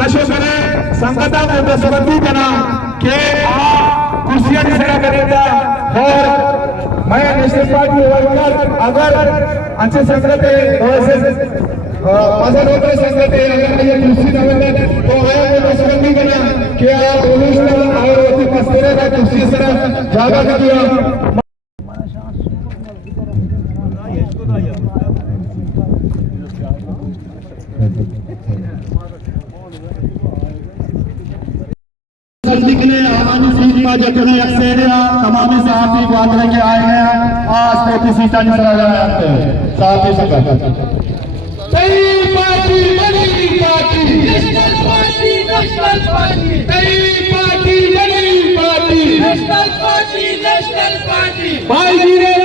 कशे करे संगता में दसबंदी करना के कुर्सियां दिसरा करेगा और मैं नेशनल पार्टी वर्कर अगर अच्छे संगत मजर होते संगत अगर ये कुर्सी नवंदर तो आया वो दसबंदी करना के आप अनुष्ठान आयोजित मस्तेरे का कुर्सी सरा जागा कर दिया निकले हमारी सीट का जितने अक्सरिया तमाम साथी वादे के आए हैं आज तो किसी का नहीं सरा जाए साथी संगत नई पार्टी बनी पार्टी नेशनल पार्टी नई पार्टी बनी पार्टी नेशनल पार्टी भाई जी ने